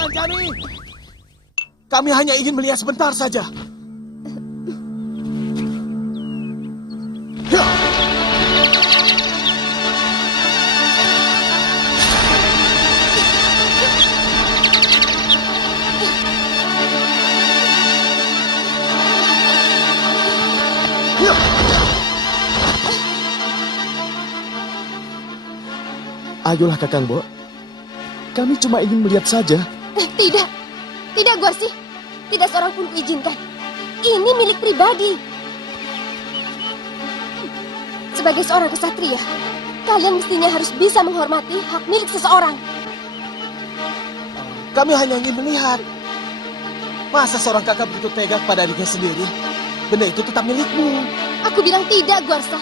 Anjani. Kami hanya ingin melihat sebentar saja. Ya. Ayolah Kakang Bo. Kami cuma ingin melihat saja. Tidak. Tidak, Guarsi. Tidak seorang pun kuizinkan. Ini milik pribadi. Sebagai seorang kesatria, kalian mestinya harus bisa menghormati hak milik seseorang. Kami hanya ingin melihat. Masa seorang kakak begitu tega kepada adiknya sendiri? Benda itu tetap milikmu. Aku bilang tidak, Guarsa.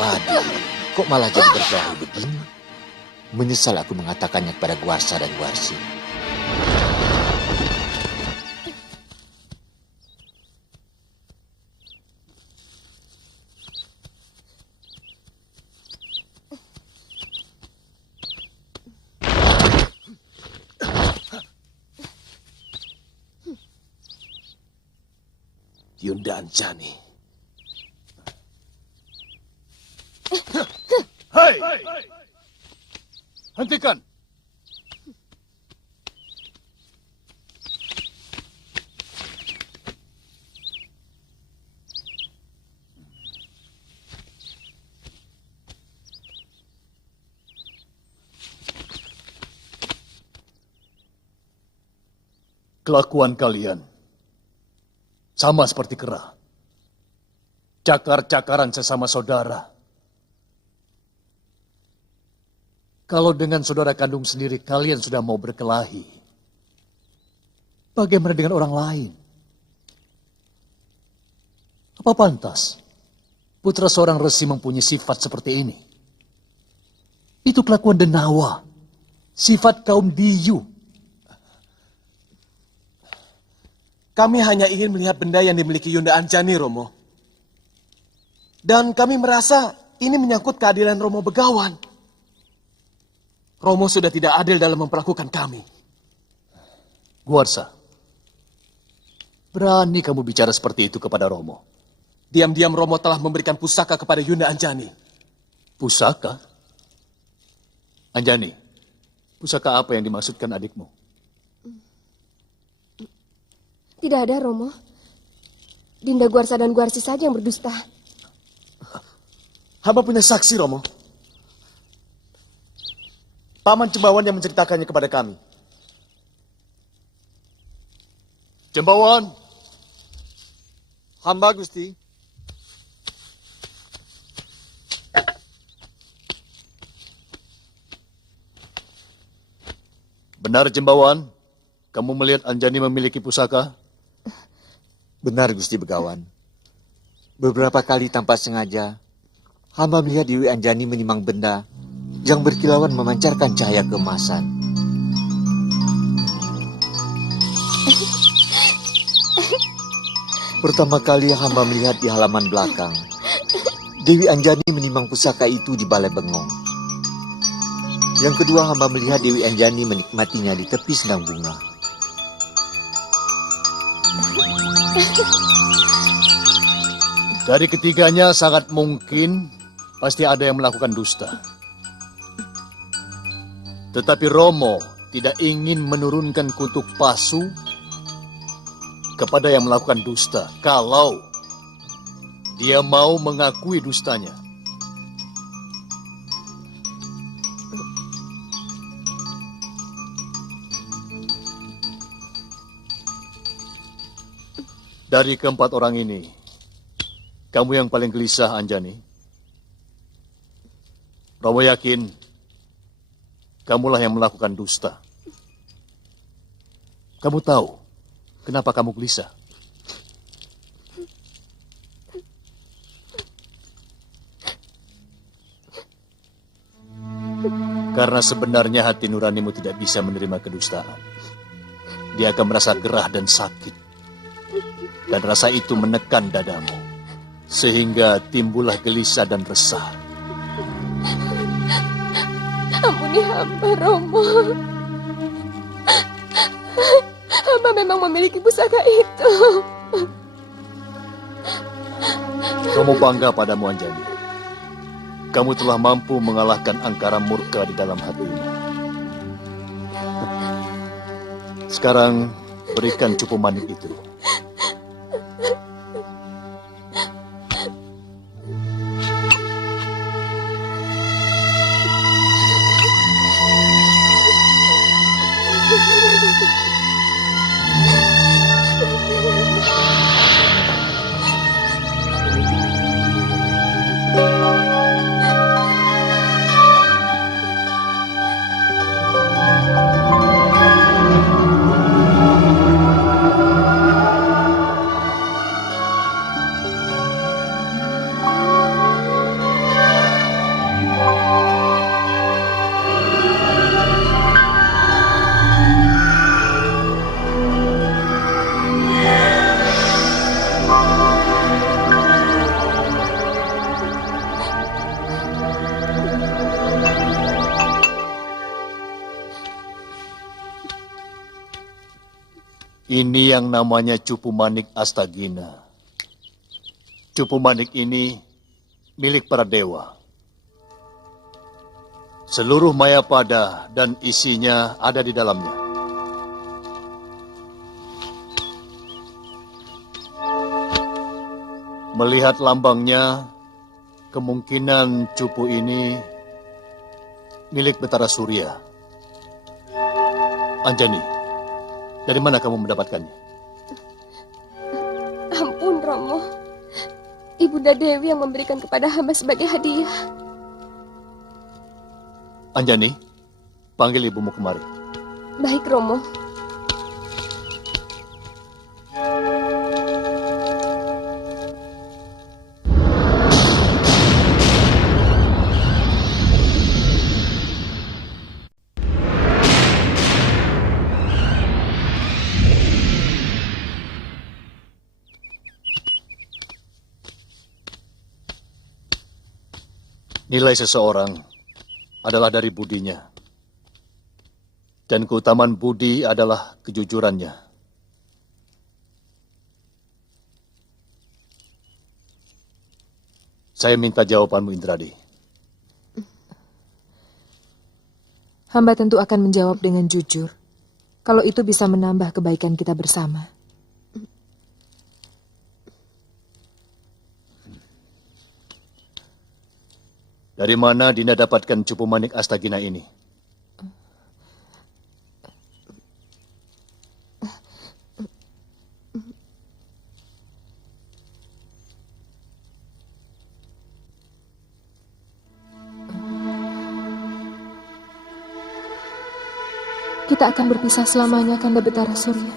Waduh, kok malah jadi berkelahi begini? Menyesal aku mengatakannya kepada Guarsa dan Guarsi. Yunda Anjani. Hei! Hentikan! Kelakuan kalian sama seperti kera. Cakar-cakaran sesama saudara. Kalau dengan saudara kandung sendiri kalian sudah mau berkelahi, bagaimana dengan orang lain? Apa pantas putra seorang resi mempunyai sifat seperti ini? Itu kelakuan denawa, sifat kaum diyu. Kami hanya ingin melihat benda yang dimiliki Yunda Anjani, Romo. Dan kami merasa ini menyangkut keadilan Romo Begawan. Romo sudah tidak adil dalam memperlakukan kami. Guarsa, berani kamu bicara seperti itu kepada Romo? Diam-diam Romo telah memberikan pusaka kepada Yunda Anjani. Pusaka? Anjani, pusaka apa yang dimaksudkan adikmu? Tidak ada, Romo. Dinda Guarsa dan Guarsi saja yang berdusta. Hamba punya saksi, Romo. Paman Cembawan yang menceritakannya kepada kami. Cembawan. Hamba, Gusti. Benar, Cembawan? Kamu melihat Anjani memiliki pusaka? Benar, Gusti Begawan. Beberapa kali tanpa sengaja, hamba melihat Dewi Anjani menimang benda yang berkilauan memancarkan cahaya keemasan. Pertama kali hamba melihat di halaman belakang, Dewi Anjani menimang pusaka itu di Balai Bengong. Yang kedua, hamba melihat Dewi Anjani menikmatinya di tepi sendang bunga. Dari ketiganya sangat mungkin pasti ada yang melakukan dusta. Tetapi Romo tidak ingin menurunkan kutuk pasu kepada yang melakukan dusta kalau dia mau mengakui dustanya. Dari keempat orang ini, kamu yang paling gelisah, Anjani. Romo yakin kamulah yang melakukan dusta. Kamu tahu kenapa kamu gelisah? Karena sebenarnya hati nuranimu tidak bisa menerima kedustaan. Dia akan merasa gerah dan sakit. Dan rasa itu menekan dadamu. Sehingga timbullah gelisah dan resah. Ampuni hamba, Romo. Hamba memang memiliki pusaka itu. Kamu bangga padamu, Anjani. Kamu telah mampu mengalahkan angkara murka di dalam hatimu. Sekarang berikan cupu manik itu. Ini yang namanya cupu manik Astagina. Cupu manik ini milik para dewa. Seluruh Mayapada dan isinya ada di dalamnya. Melihat lambangnya, kemungkinan cupu ini milik Betara Surya. Anjani, dari mana kamu mendapatkannya? Ampun, Romo. Ibunda Dewi yang memberikan kepada hamba sebagai hadiah. Anjani, panggil ibumu kemari. Baik, Romo. Nilai seseorang adalah dari budinya. Dan keutamaan budi adalah kejujurannya. Saya minta jawabanmu, Indradi. Hamba tentu akan menjawab dengan jujur. Kalau itu bisa menambah kebaikan kita bersama. Dari mana Dinda dapatkan cupu manik Astagina ini? Kita akan berpisah selamanya, Kanda Betara Surya.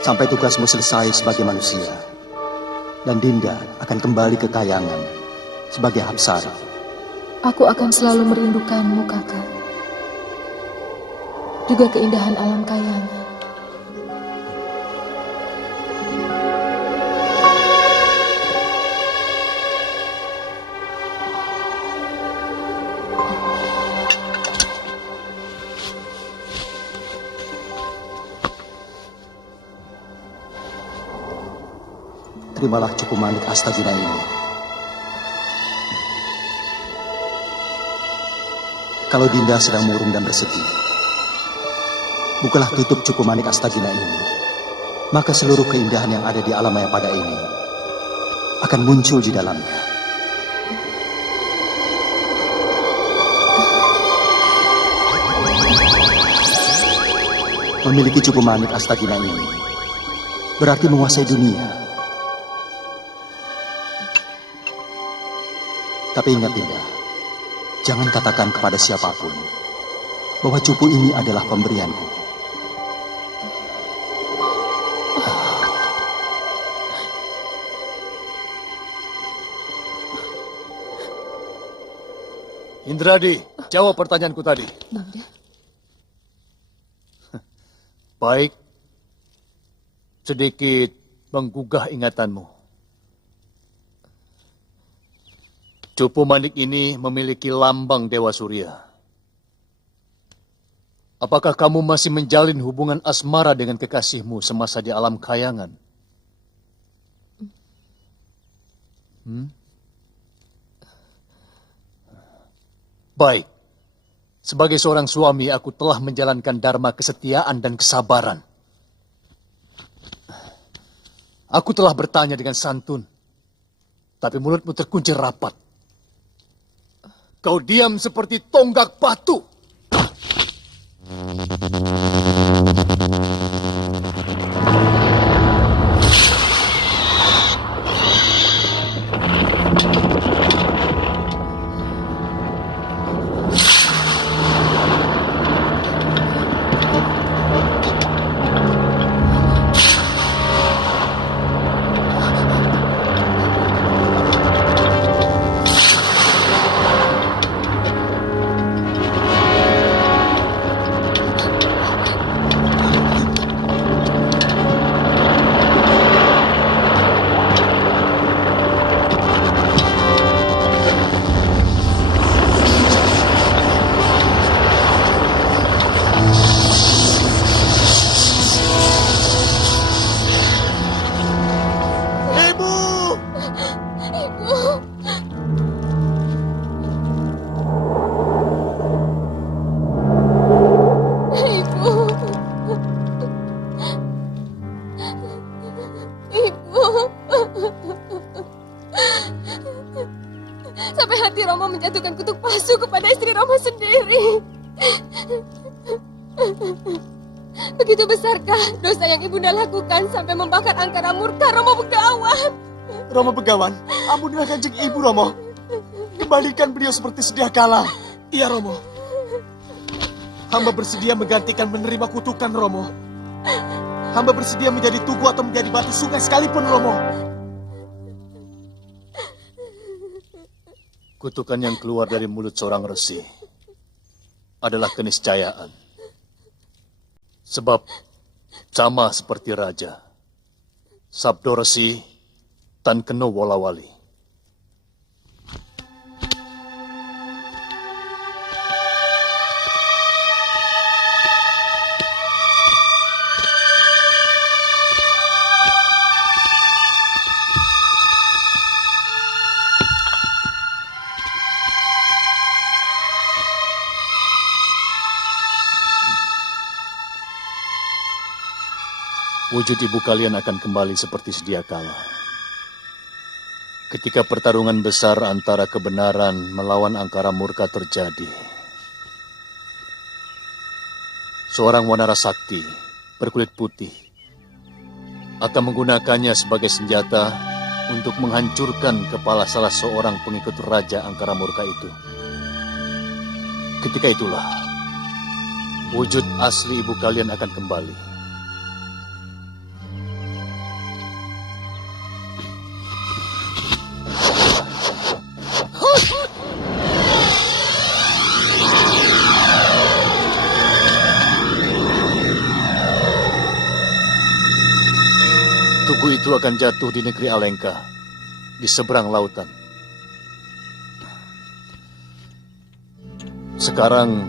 Sampai tugasmu selesai sebagai manusia. Dan Dinda akan kembali ke Kayangan sebagai Hapsara. Aku akan selalu merindukanmu, Kakak. Juga keindahan alam Kayangan. Terimalah cupu manik Astagina ini. Kalau Dinda sedang murung dan bersedih, bukalah tutup cupu manik Astagina ini. Maka seluruh keindahan yang ada di alam Mayapada ini akan muncul di dalamnya. Memiliki cupu manik Astagina ini berarti menguasai dunia. Tapi ingat Dinda, Jangan katakan kepada siapapun bahwa cupu ini adalah pemberianku. Indradi, jawab pertanyaanku tadi. Bangda, Baik, sedikit menggugah ingatanmu. Cupu Manik ini memiliki lambang Dewa Surya. Apakah kamu masih menjalin hubungan asmara dengan kekasihmu semasa di alam kayangan? Baik, sebagai seorang suami aku telah menjalankan dharma kesetiaan dan kesabaran. Aku telah bertanya dengan santun, tapi mulutmu terkunci rapat. Kau diam seperti tonggak batu. Sampai hati Romo menjatuhkan kutuk palsu kepada istri Romo sendiri. Begitu besarkah dosa yang ibunda lakukan sampai membakar angkara murka Romo Begawan? Romo Begawan, ampunilah Kanjeng Ibu Romo. Kembalikan beliau seperti sedia kala. Iya Romo. Hamba bersedia menggantikan menerima kutukan Romo. Hamba bersedia menjadi tugu atau menjadi batu sungai sekalipun Romo. Kutukan yang keluar dari mulut seorang resi adalah keniscayaan. Sebab sama seperti raja, sabdo resi tan keno wolawali. Wujud ibu kalian akan kembali seperti sedia kala. Ketika pertarungan besar antara kebenaran melawan angkara murka terjadi. Seorang wanara sakti berkulit putih akan menggunakannya sebagai senjata untuk menghancurkan kepala salah seorang pengikut raja angkara murka itu. Ketika itulah wujud asli ibu kalian akan kembali. Tugu itu akan jatuh di negeri Alengka, di seberang lautan. Sekarang,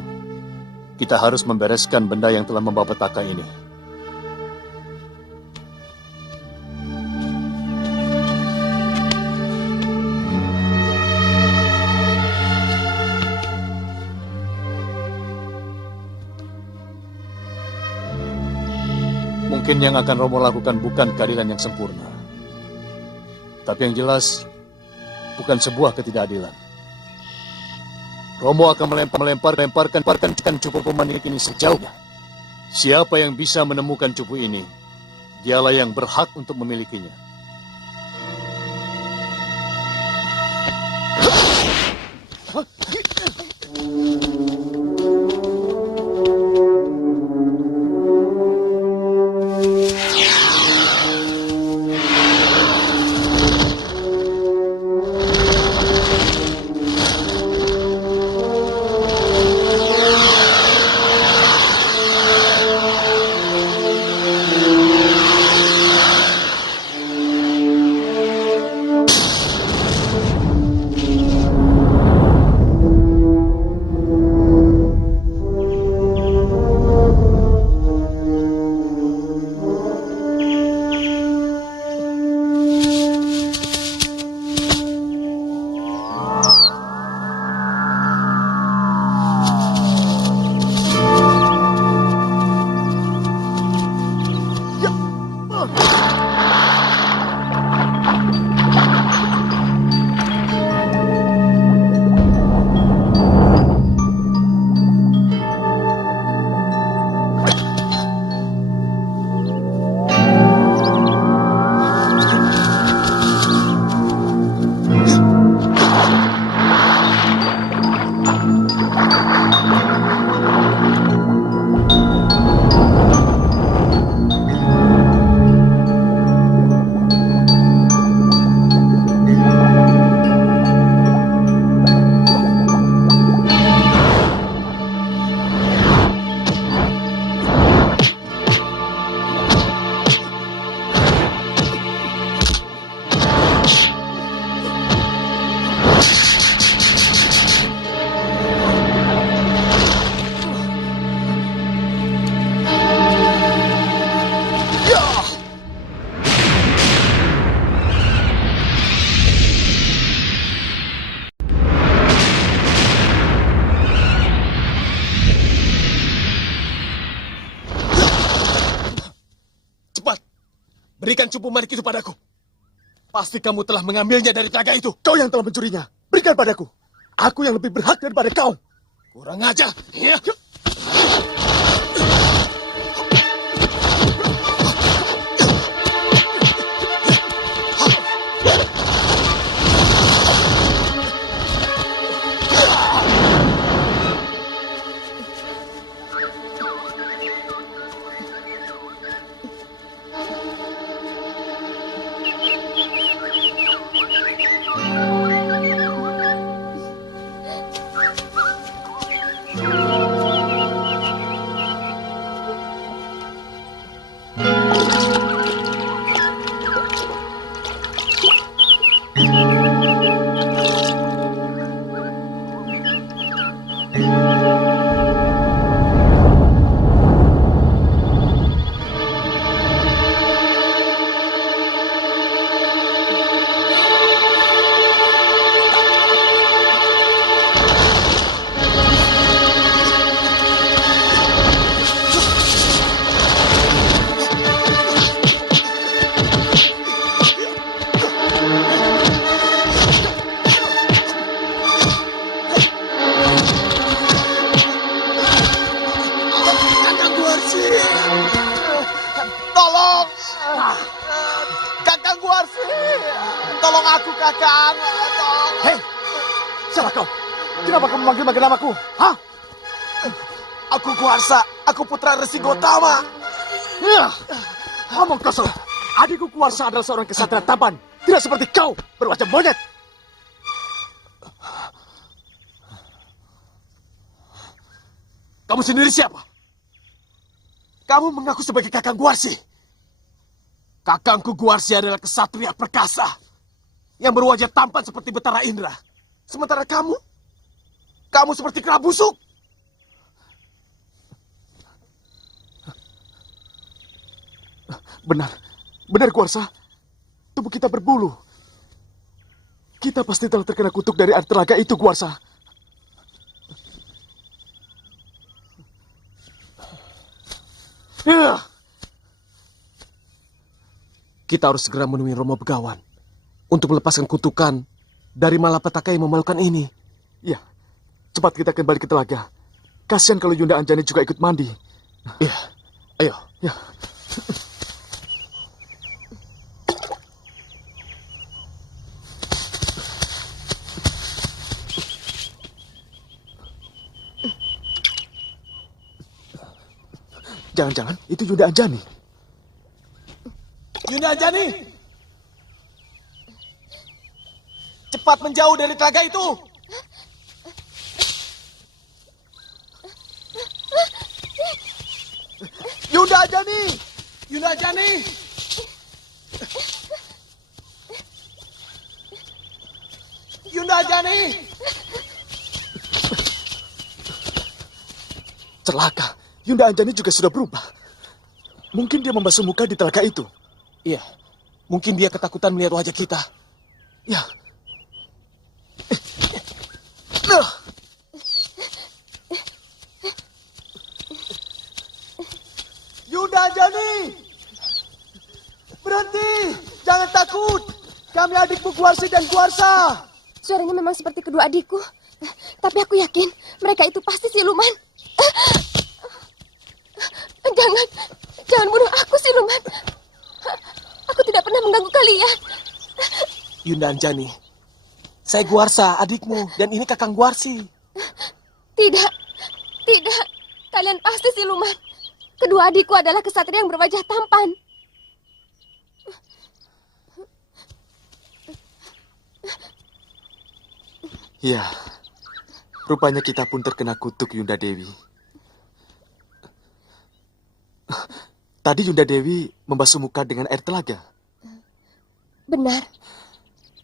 kita harus membereskan benda yang telah membawa petaka ini. Mungkin yang akan Romo lakukan bukan keadilan yang sempurna. Tapi yang jelas, bukan sebuah ketidakadilan. Romo akan melemparkan cupu pemanik ini sejauhnya. Siapa yang bisa menemukan cupu ini, dialah yang berhak untuk memilikinya. berikan cupu manik itu padaku. Pasti kamu telah mengambilnya dari telaga itu. Kau yang telah mencurinya. Berikan padaku. Aku yang lebih berhak daripada kau. Kurang ajar. Ya. Tolong! Kakang Guarsi! Tolong aku, Kakang! Tolong! Hei! Siapa kau? Kenapa kamu manggil-manggil namaku? Hah? Aku Guarsa. Aku putra Resi Gotama. Ngomong kosong. Adikku Guarsa adalah seorang kesatria tampan. Tidak seperti kau, berwajah monyet. Kamu sendiri siapa? Kamu mengaku sebagai Kakang Guarsi. Kakangku Guarsi adalah kesatria perkasa yang berwajah tampan seperti Betara Indra. Sementara kamu seperti kera busuk. Benar Guarsa. Tubuh kita berbulu. Kita pasti telah terkena kutuk dari air telaga itu, Guarsa. Kita harus segera menemui Romo Begawan untuk melepaskan kutukan dari malapetaka yang memalukan ini. Iya, cepat kita kembali ke telaga. Kasihan kalau Yunda Anjani juga ikut mandi. Iya, ayo. Ya. Jangan-jangan itu Yunda Anjani. Yunda Anjani! Cepat menjauh dari telaga itu! Yunda Anjani! Yunda Anjani! Yunda Anjani! Celaka. Yunda Anjani juga sudah berubah. Mungkin dia membasuh muka di telaga itu. Iya, mungkin dia ketakutan melihat wajah kita. Ya. Yunda Anjani! Berhenti! Jangan takut! Kami adikmu Guarsi dan Guarsa! Suaranya memang seperti kedua adikku. Tapi aku yakin mereka itu pasti siluman. Jangan bunuh aku, siluman. Aku tidak pernah mengganggu kalian. Yunda Anjani, saya Guarsa, adikmu, dan ini Kakang Guarsi. Tidak. Kalian pasti siluman. Kedua adikku adalah kesatria yang berwajah tampan. Ya, rupanya kita pun terkena kutuk, Yunda Dewi. Tadi Yunda Dewi membasuh muka dengan air telaga. Benar.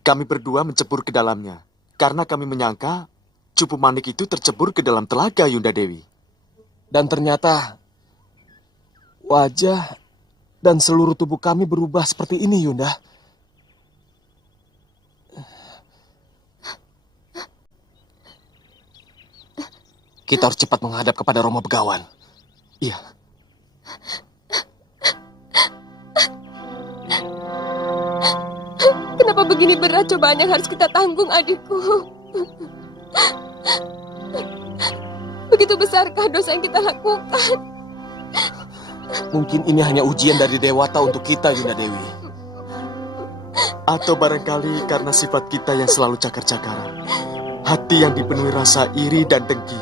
Kami berdua mencebur ke dalamnya. Karena kami menyangka cupu manik itu tercebur ke dalam telaga, Yunda Dewi. Dan ternyata wajah dan seluruh tubuh kami berubah seperti ini, Yunda. Kita harus cepat menghadap kepada Romo Begawan. Iya. Begini berat cobaan yang harus kita tanggung, adikku. Begitu besarkah dosa yang kita lakukan? Mungkin ini hanya ujian dari Dewata untuk kita, Yunda Dewi. Atau barangkali karena sifat kita yang selalu cakar-cakaran. Hati yang dipenuhi rasa iri dan dengki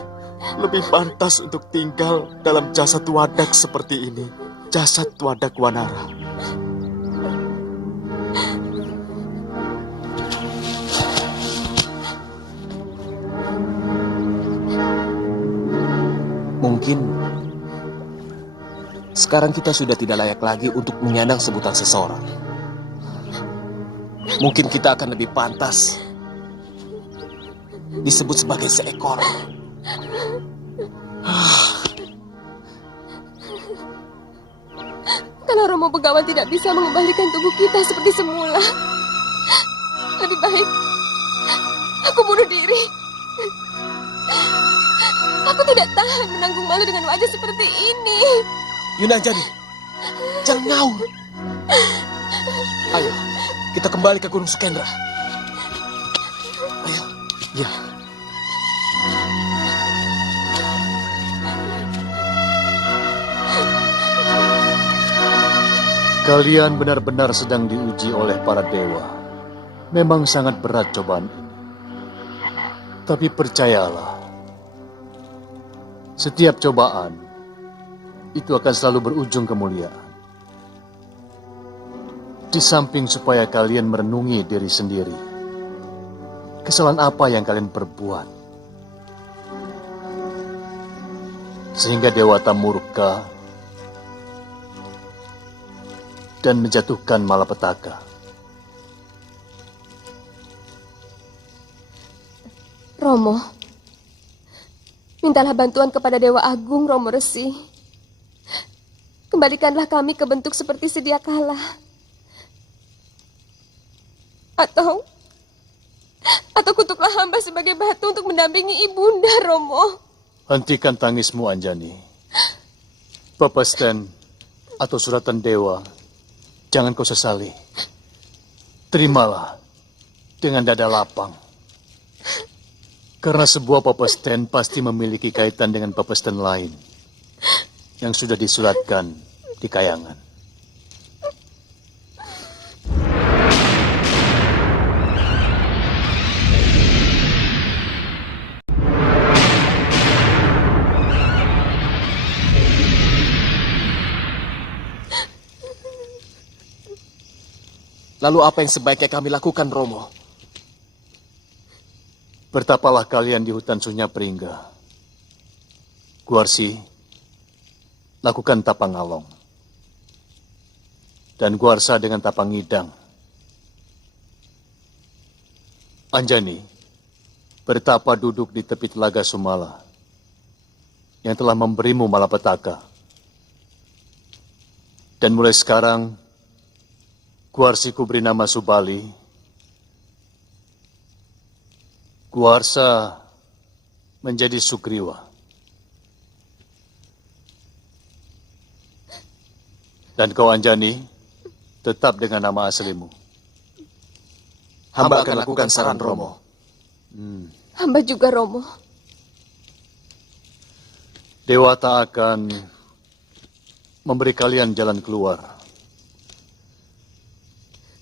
lebih pantas untuk tinggal dalam jasad wadak seperti ini. Jasad wadak Wanara. Mungkin sekarang kita sudah tidak layak lagi untuk menyandang sebutan seseorang. Mungkin kita akan lebih pantas disebut sebagai seekor. Kalau Romo Begawan tidak bisa mengembalikan tubuh kita seperti semula, lebih baik aku bunuh diri. Aku tidak tahan menanggung malu dengan wajah seperti ini. Yunda Anjani, jangan ngaur. Ayo, kita kembali ke Gunung Sukendra. Ayo. Ya, Kalian benar-benar sedang diuji oleh para dewa. Memang sangat berat cobaan ini. Tapi percayalah, setiap cobaan itu akan selalu berujung kemuliaan. Di samping supaya kalian merenungi diri sendiri, kesalahan apa yang kalian perbuat, sehingga Dewata murka dan menjatuhkan malapetaka. Romo, mintalah bantuan kepada Dewa Agung, Romo Resi. Kembalikanlah kami ke bentuk seperti sedia kala. Atau kutuklah hamba sebagai batu untuk mendampingi ibunda, Romo. Hentikan tangismu, Anjani. Pepesten atau suratan dewa, jangan kau sesali. Terimalah dengan dada lapang. Karena sebuah pepesten pasti memiliki kaitan dengan pepesten lain yang sudah disuratkan di kayangan. Lalu apa yang sebaiknya kami lakukan, Romo? Bertapalah kalian di hutan Sunya Pringga. Guarsi, lakukan tapang along. Dan Guarsa dengan tapang ngidang. Anjani, bertapa duduk di tepi telaga Sumala yang telah memberimu malapetaka. Dan mulai sekarang, Guarsi kuberi nama Subali. Guarsa menjadi Sugriwa. Dan kau Anjani, tetap dengan nama aslimu. Hamba akan lakukan saran Romo. Hamba juga, Romo. Dewata akan memberi kalian jalan keluar.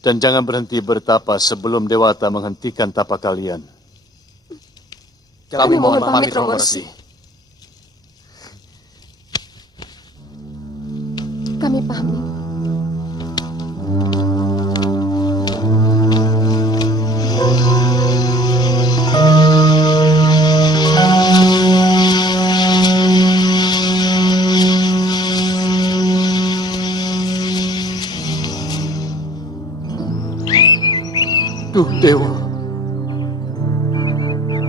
Dan jangan berhenti bertapa sebelum Dewata menghentikan tapa kalian. Kami mohon pamit, pamit, Romo Romo Resi. Resi. Kami pamit. Duh Dewa,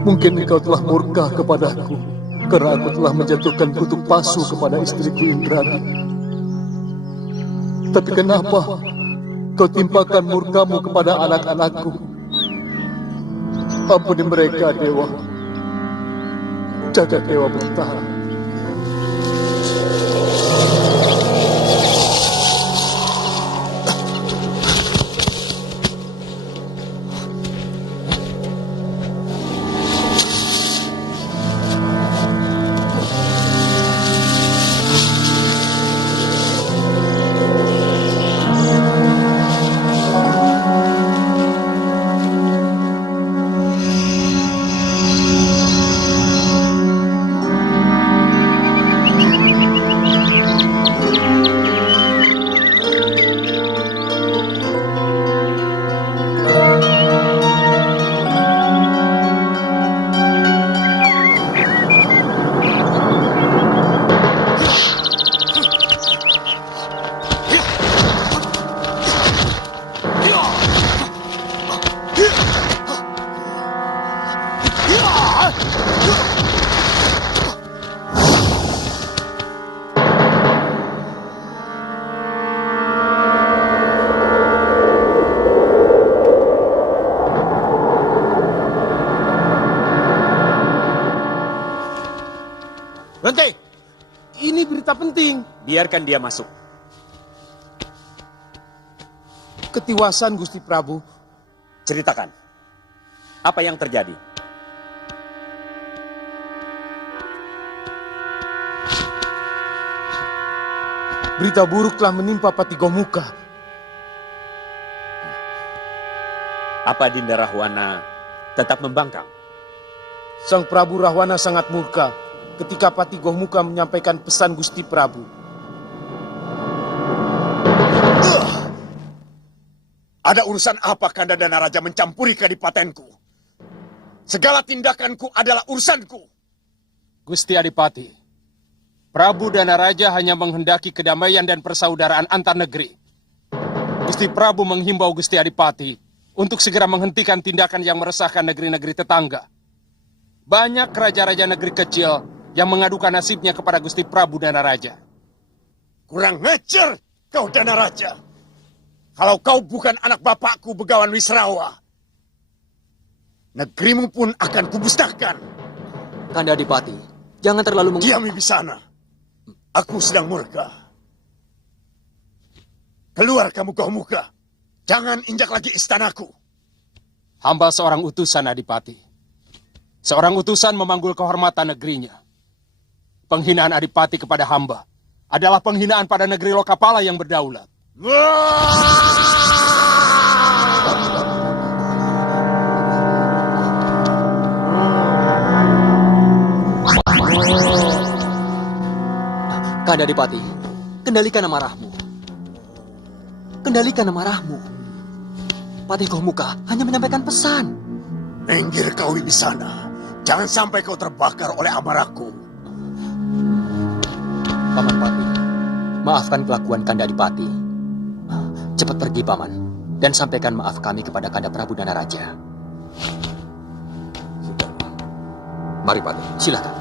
mungkin engkau telah murka kepadaku karena aku telah menjatuhkan kutuk pasu kepada istriku Indrani. Tapi kenapa kau timpakan murkamu kepada anak-anakku? Ampuni mereka, Dewa. Jagat Dewa Batara. Berhenti! Ini berita penting. Biarkan dia masuk. Ketiwasan Gusti Prabu. Ceritakan. Apa yang terjadi? Berita buruk telah menimpa Pati Gomuka. Apa Dinda Rahwana tetap membangkang? Sang Prabu Rahwana sangat murka ketika Pati Gomuka menyampaikan pesan Gusti Prabu. Ada urusan apa Kanda Danaraja mencampuri kadipatenku? Segala tindakanku adalah urusanku. Gusti Adipati, Prabu Danaraja hanya menghendaki kedamaian dan persaudaraan antar negeri. Gusti Prabu menghimbau Gusti Adipati untuk segera menghentikan tindakan yang meresahkan negeri-negeri tetangga. Banyak raja-raja negeri kecil yang mengadukan nasibnya kepada Gusti Prabu Danaraja. Kurang ngecer kau Danaraja. Kalau kau bukan anak bapakku Begawan Wisrawa, negerimu pun akan kubusnahkan. Kanda Adipati, jangan terlalu Diam Wibisana. Aku sedang murka. Keluar kamu Gomuka. Jangan injak lagi istanaku. Hamba seorang utusan Adipati. Seorang utusan memanggul kehormatan negerinya. Penghinaan Adipati kepada hamba adalah penghinaan pada negeri Lokapala yang berdaulat. Kanda Adipati, kendalikan amarahmu. Kendalikan amarahmu. Patih Gomuka hanya menyampaikan pesan. Minggir kau Wibisana. Jangan sampai kau terbakar oleh amarahku. Paman Patih, maafkan kelakuan Kanda Adipati. Cepat pergi, Paman, dan sampaikan maaf kami kepada Kanda Prabu Danaraja. Mari, Patih. Silakan.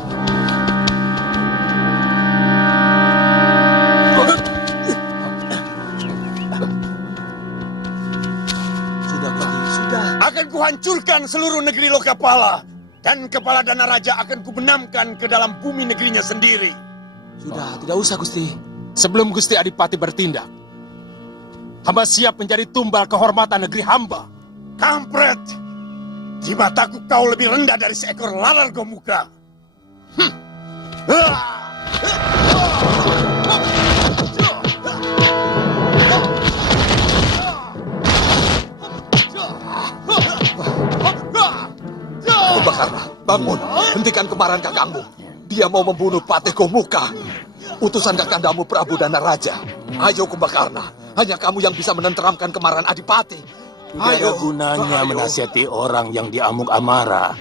Sudah, Patih, sudah. Akan kuhancurkan seluruh negeri Lokapala. Dan kepala Danaraja akan kubenamkan ke dalam bumi negerinya sendiri. Sudah, tidak usah, Gusti. Sebelum Gusti Adipati bertindak, hamba siap menjadi tumbal kehormatan negeri hamba. Kampret! Di mataku kau lebih rendah dari seekor lalar Gomuka. Kumbakarna, bangun. Hentikan kemarahan kakangmu. Dia mau membunuh Patih Gomuka. Utusan kakandamu Prabu Danaraja. Ayo Kumbakarna. Hanya kamu yang bisa menenteramkan kemarahan Adipati. Tidak ada gunanya menasihati orang yang diamuk amarah.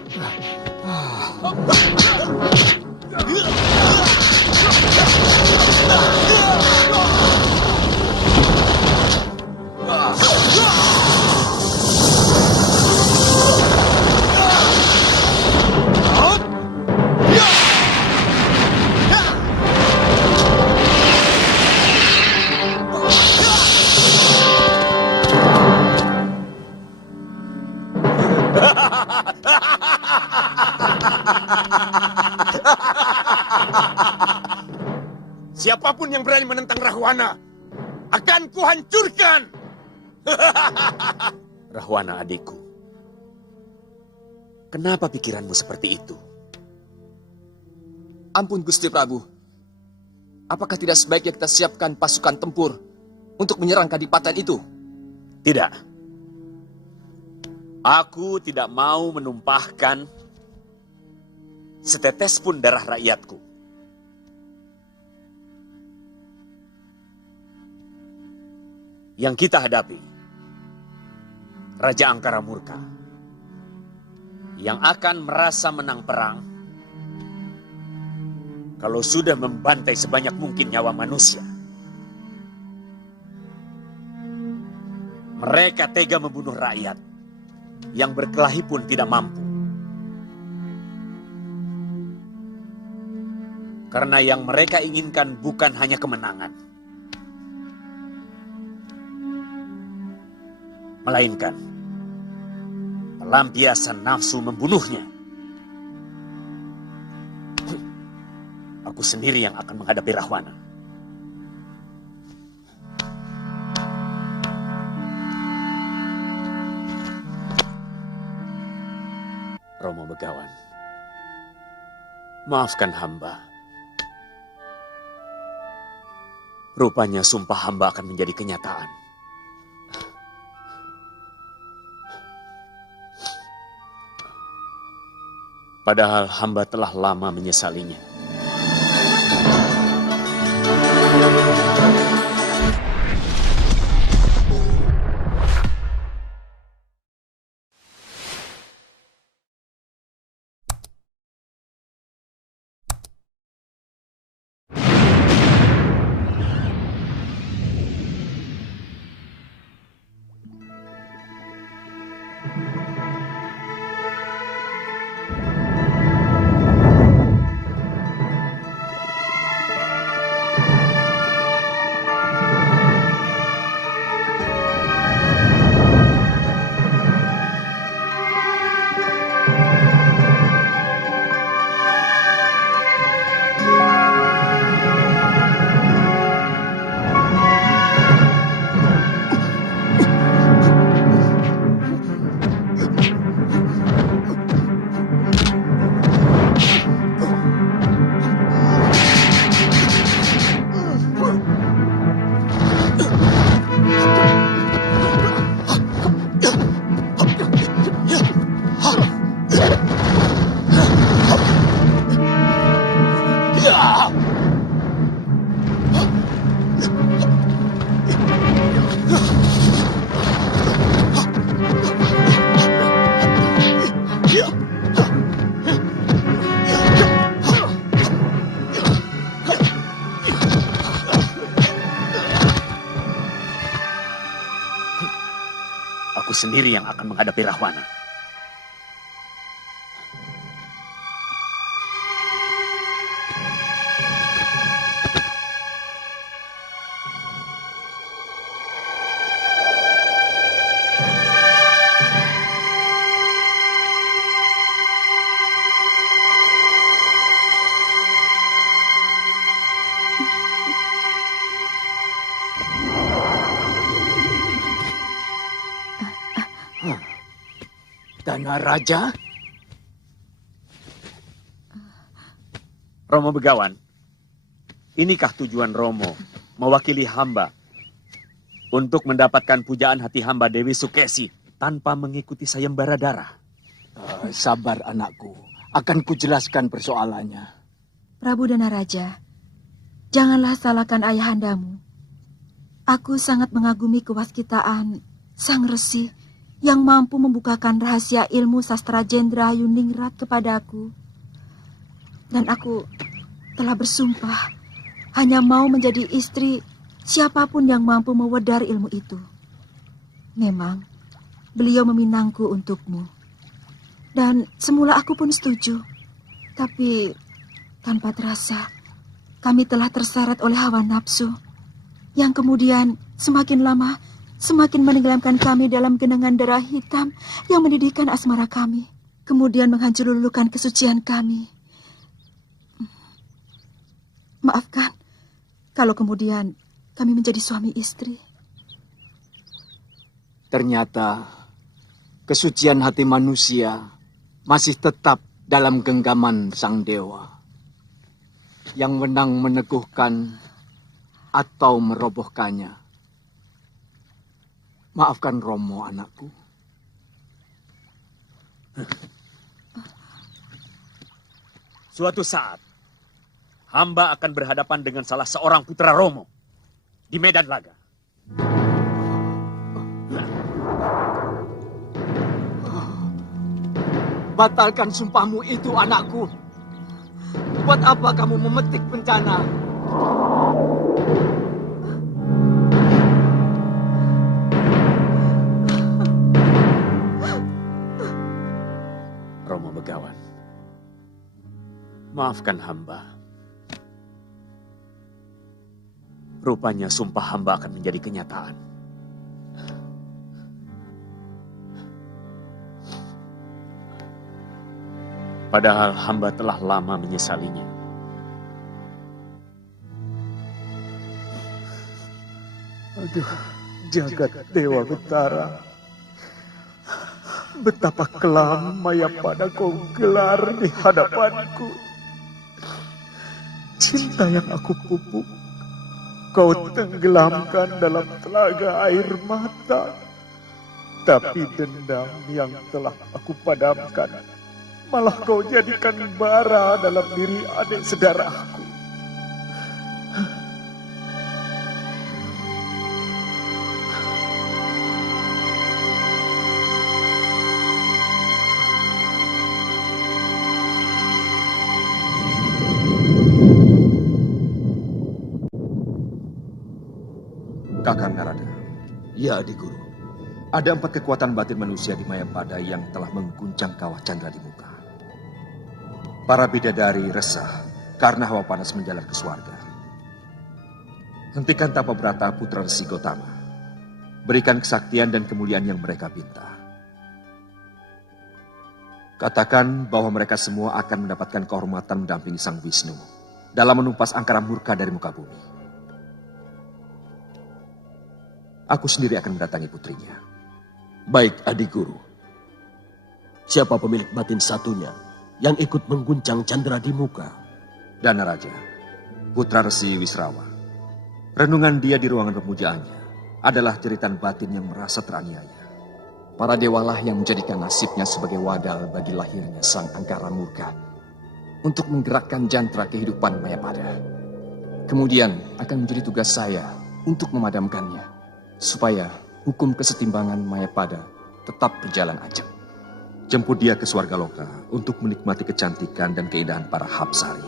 Siapapun yang berani menentang Rahwana akan kuhancurkan. Rahwana adikku, kenapa pikiranmu seperti itu? Ampun Gusti Prabu, apakah tidak sebaiknya kita siapkan pasukan tempur untuk menyerang kadipaten itu? Tidak. Aku tidak mau menumpahkan setetes pun darah rakyatku. Yang kita hadapi, Raja Angkara Murka, yang akan merasa menang perang kalau sudah membantai sebanyak mungkin nyawa manusia. Mereka tega membunuh rakyat yang berkelahi pun tidak mampu. Karena yang mereka inginkan bukan hanya kemenangan, melainkan pelampiasan nafsu membunuhnya. Aku sendiri yang akan menghadapi Rahwana. Romo Begawan, maafkan hamba. Rupanya sumpah hamba akan menjadi kenyataan. Padahal hamba telah lama menyesalinya. Aku sendiri yang akan menghadapi Rahwana. Dana Raja? Romo Begawan, inikah tujuan Romo mewakili hamba untuk mendapatkan pujaan hati hamba Dewi Sukesi tanpa mengikuti sayembara darah? Sabar anakku, akan kujelaskan persoalannya. Prabu Danaraja, janganlah salahkan ayahandamu. Aku sangat mengagumi kewaskitaan Sang Resi yang mampu membukakan rahasia ilmu sastra Jendra Yuningrat kepadaku. Dan aku telah bersumpah hanya mau menjadi istri siapapun yang mampu mewedar ilmu itu. Memang beliau meminangku untukmu. Dan semula aku pun setuju. Tapi tanpa terasa kami telah terseret oleh hawa nafsu yang kemudian semakin lama semakin menenggelamkan kami dalam genangan darah hitam yang mendidihkan asmara kami. Kemudian menghancur lulukan kesucian kami. Maafkan kalau kemudian kami menjadi suami istri. Ternyata kesucian hati manusia masih tetap dalam genggaman sang dewa. Yang menang meneguhkan atau merobohkannya. Maafkan Romo, anakku. Suatu saat, hamba akan berhadapan dengan salah seorang putra Romo di medan laga. Batalkan sumpahmu itu, anakku. Buat apa kamu memetik bencana? Romo Begawan, maafkan hamba. Rupanya sumpah hamba akan menjadi kenyataan. Padahal hamba telah lama menyesalinya. Aduh, jagat Dewa Betara. Betapa kelam Mayapada kau gelar di hadapanku. Cinta yang aku pupuk, kau tenggelamkan dalam telaga air mata. Tapi dendam yang telah aku padamkan, malah kau jadikan bara dalam diri adik saudaraku. Kakang Narada. Ya, adik guru. Ada 4 kekuatan batin manusia di Mayapada yang telah mengguncang kawah Candra di muka. Para bidadari resah karena hawa panas menjalar ke swarga. Hentikan tapa berata putra Resi Gotama. Berikan kesaktian dan kemuliaan yang mereka pinta. Katakan bahwa mereka semua akan mendapatkan kehormatan mendampingi Sang Wisnu dalam menumpas angkara murka dari muka bumi. Aku sendiri akan mendatangi putrinya. Baik, adik guru. Siapa pemilik batin satunya yang ikut mengguncang Candra di muka? Danaraja, putra Resi Wisrawa. Renungan dia di ruangan pemujaannya adalah jeritan batin yang merasa teraniaya. Para dewalah yang menjadikan nasibnya sebagai wadal bagi lahirnya sang angkara murka untuk menggerakkan jantra kehidupan Mayapada. Kemudian akan menjadi tugas saya untuk memadamkannya, supaya hukum kesetimbangan Mayapada tetap berjalan ajak. Jemput dia ke Swargaloka untuk menikmati kecantikan dan keindahan para Hapsari.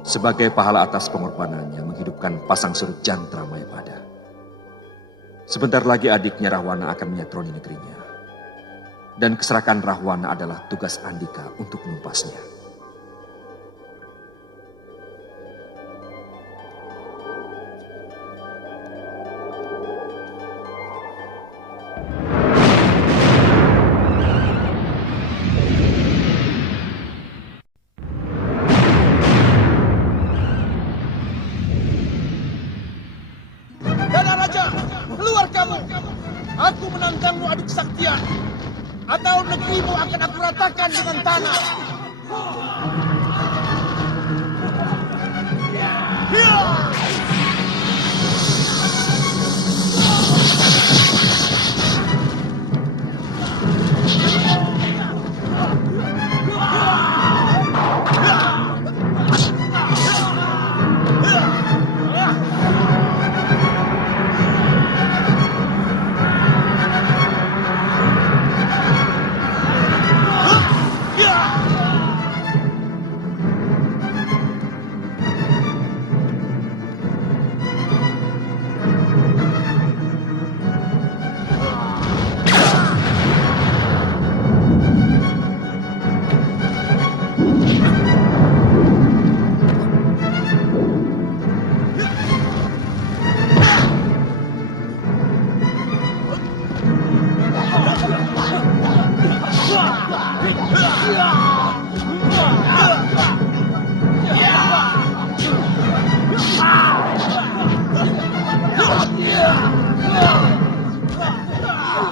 Sebagai pahala atas pengorbanannya menghidupkan pasang surut jantra Mayapada. Sebentar lagi adiknya Rahwana akan menyatroni negerinya. Dan keserakahan Rahwana adalah tugas Andika untuk menumpasnya. Danaraja, keluar kamu! Aku menantangmu adu kesaktian. Atau negerimu akan aku ratakan dengan tanah.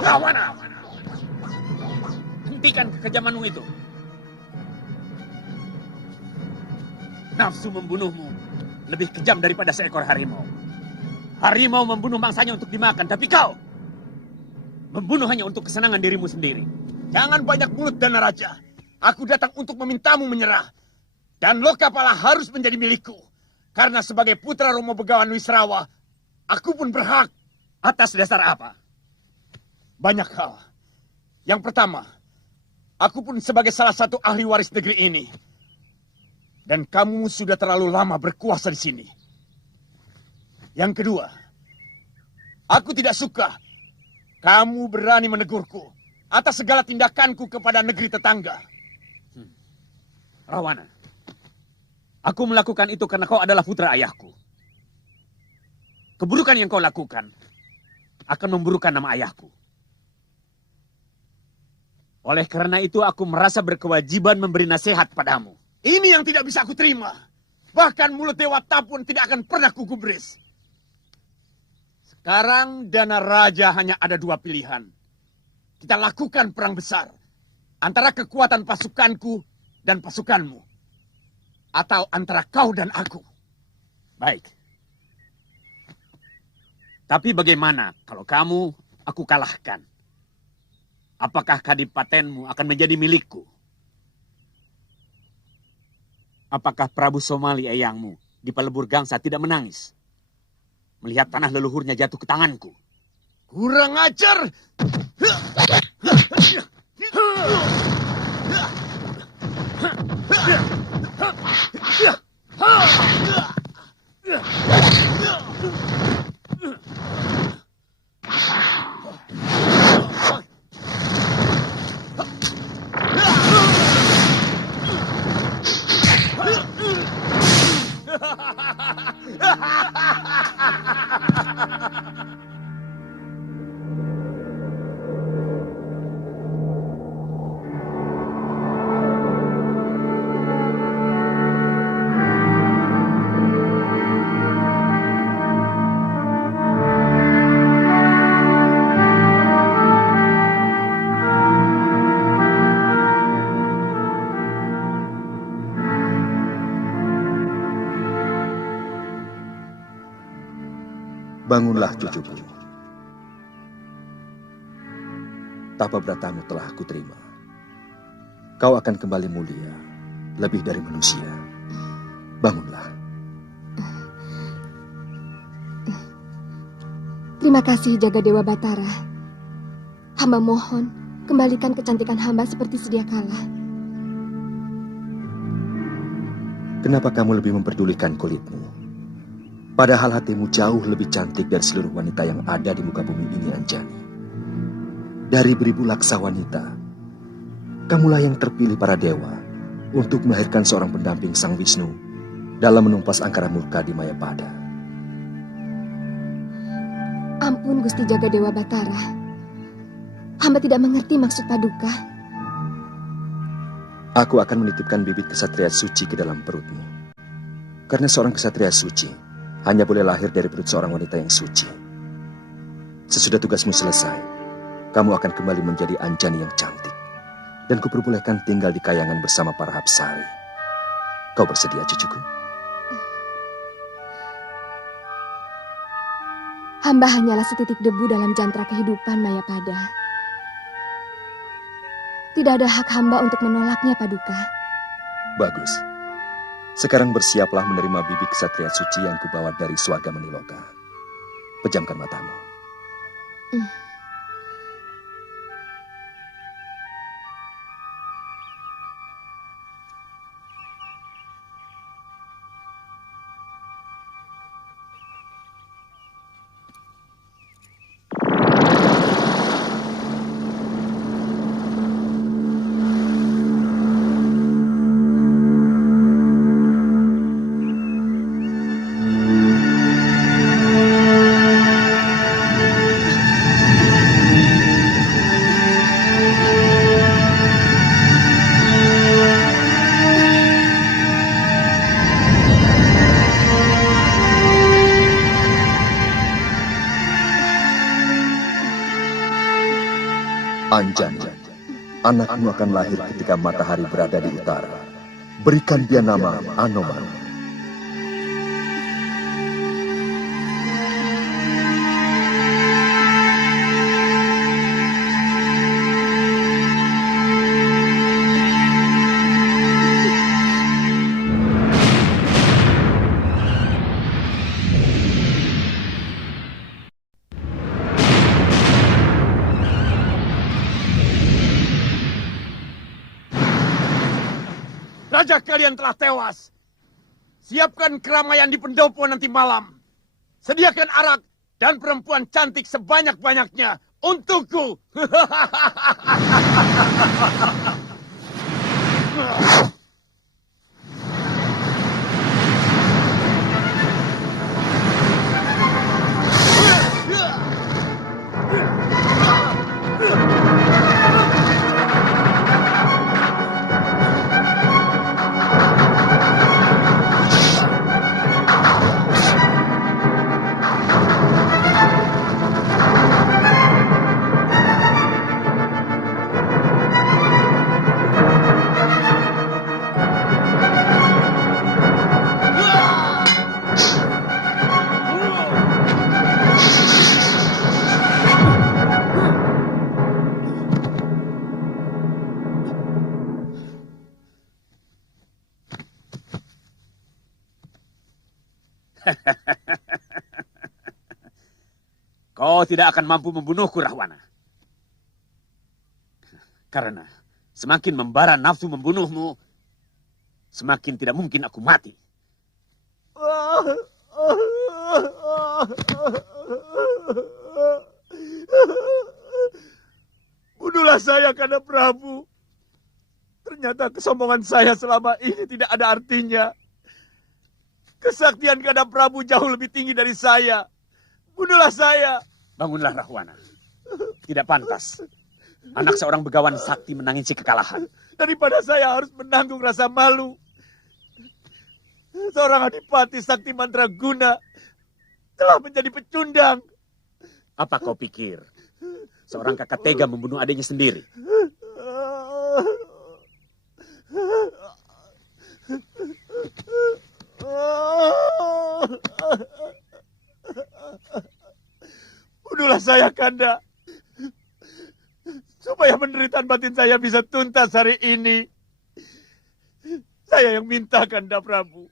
Rahwana, hentikan kekejamanmu itu. Nafsu membunuhmu lebih kejam daripada seekor harimau. Harimau membunuh mangsanya untuk dimakan, tapi kau membunuh hanya untuk kesenangan dirimu sendiri. Jangan banyak mulut, Danaraja. Aku datang untuk memintamu menyerah. Dan Lokapala harus menjadi milikku. Karena sebagai putra Romo Begawan Wisrawa, aku pun berhak. Atas dasar apa? Banyak hal. Yang pertama, aku pun sebagai salah satu ahli waris negeri ini. Dan kamu sudah terlalu lama berkuasa di sini. Yang kedua, aku tidak suka kamu berani menegurku atas segala tindakanku kepada negeri tetangga. Rahwana, aku melakukan itu karena kau adalah putra ayahku. keburukan yang kau lakukan akan memburukan nama ayahku. Oleh karena itu aku merasa berkewajiban memberi nasihat padamu. Ini yang tidak bisa aku terima. Bahkan mulut Dewata pun tidak akan pernah kugubris. Sekarang Dana Raja hanya ada dua pilihan. Kita lakukan perang besar antara kekuatan pasukanku dan pasukanmu. Atau antara kau dan aku. Baik. Tapi bagaimana kalau kamu aku kalahkan? Apakah kadipatenmu akan menjadi milikku? Apakah Prabu Somali eyangmu di Pelebur Gangsa tidak menangis melihat tanah leluhurnya jatuh ke tanganku? Kurang ajar! Bangunlah cucuku. Tapa bratamu telah kuterima. Kau akan kembali mulia, lebih dari manusia. Bangunlah. Terima kasih Jaga Dewa Batara. Hamba mohon, kembalikan kecantikan hamba seperti sedia kala. Kenapa kamu lebih memperdulikan kulitmu? Padahal hatimu jauh lebih cantik dari seluruh wanita yang ada di muka bumi ini, Anjani. Dari beribu laksa wanita, kamulah yang terpilih para dewa untuk melahirkan seorang pendamping Sang Wisnu dalam menumpas angkara murka di Mayapada. Ampun Gusti Jaga Dewa Batara. Hamba tidak mengerti maksud Paduka. Aku akan menitipkan bibit kesatria suci ke dalam perutmu. Karena seorang kesatria suci hanya boleh lahir dari perut seorang wanita yang suci. Sesudah tugasmu selesai, kamu akan kembali menjadi Anjani yang cantik. Dan kuperbolehkan tinggal di kayangan bersama para Hapsari. Kau bersedia, cucuku? Hamba hanyalah setitik debu dalam jantra kehidupan Mayapada. Tidak ada hak hamba untuk menolaknya, Paduka. Bagus. Sekarang bersiaplah menerima bibit kesatria suci yang kubawa dari Swarga Maniloka. Pejamkan matamu. Anjani, anakmu akan lahir ketika matahari berada di utara. Berikan dia nama Anoman. Raja kalian telah tewas. Siapkan keramaian di pendopo nanti malam. Sediakan arak dan perempuan cantik sebanyak-banyaknya untukku. Kau tidak akan mampu membunuhku, Rahwana. Karena semakin membara nafsu membunuhmu, semakin tidak mungkin aku mati. Bunuhlah saya, Kanda Prabu. Ternyata kesombongan saya selama ini tidak ada artinya. Kesaktian Kanda Prabu jauh lebih tinggi dari saya. Bunuhlah saya. Bangunlah, Rahwana. Tidak pantas anak seorang begawan sakti menangisi kekalahan. Daripada saya harus menanggung rasa malu. Seorang adipati sakti mandraguna telah menjadi pecundang. Apa kau pikir seorang kakak tega membunuh adiknya sendiri? Bunuhlah saya, Kanda. Supaya penderitaan batin saya bisa tuntas hari ini. Saya yang minta, Kanda Prabu.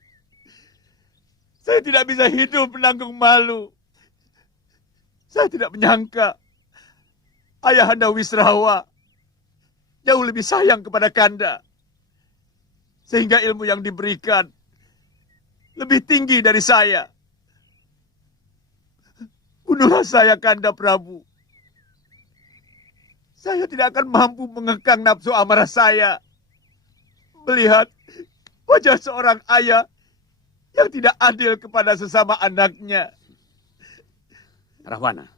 Saya tidak bisa hidup menanggung malu. Saya tidak menyangka Ayahanda Wisrawa jauh lebih sayang kepada Kanda. Sehingga ilmu yang diberikan lebih tinggi dari saya. Bunuhlah saya, Kanda Prabu. Saya tidak akan mampu mengekang nafsu amarah saya. Melihat wajah seorang ayah yang tidak adil kepada sesama anaknya. Rahwana,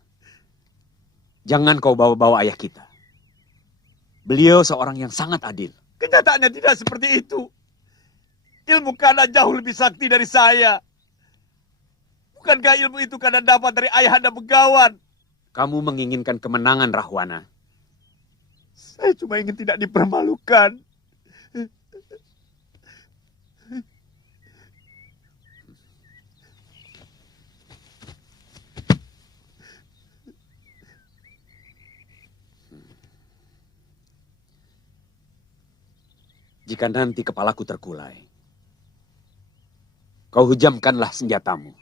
jangan kau bawa-bawa ayah kita. Beliau seorang yang sangat adil. Kenyataannya tidak seperti itu. Ilmu Kanda jauh lebih sakti dari saya. Bukankah ilmu itu Kanda dapat dari ayahanda Begawan? Kamu menginginkan kemenangan, Rahwana. Saya cuma ingin tidak dipermalukan. Jika nanti kepalaku terkulai, kau hujamkanlah senjatamu.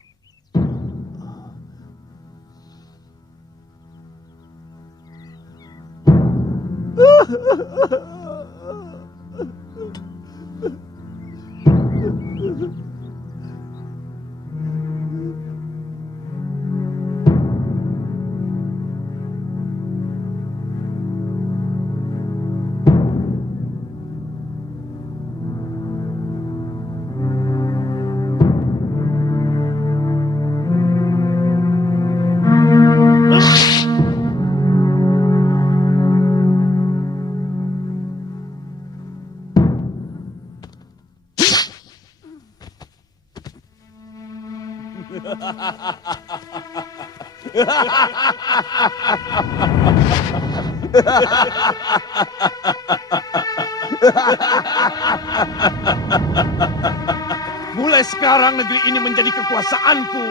Mulai sekarang negeri ini menjadi kekuasaanku.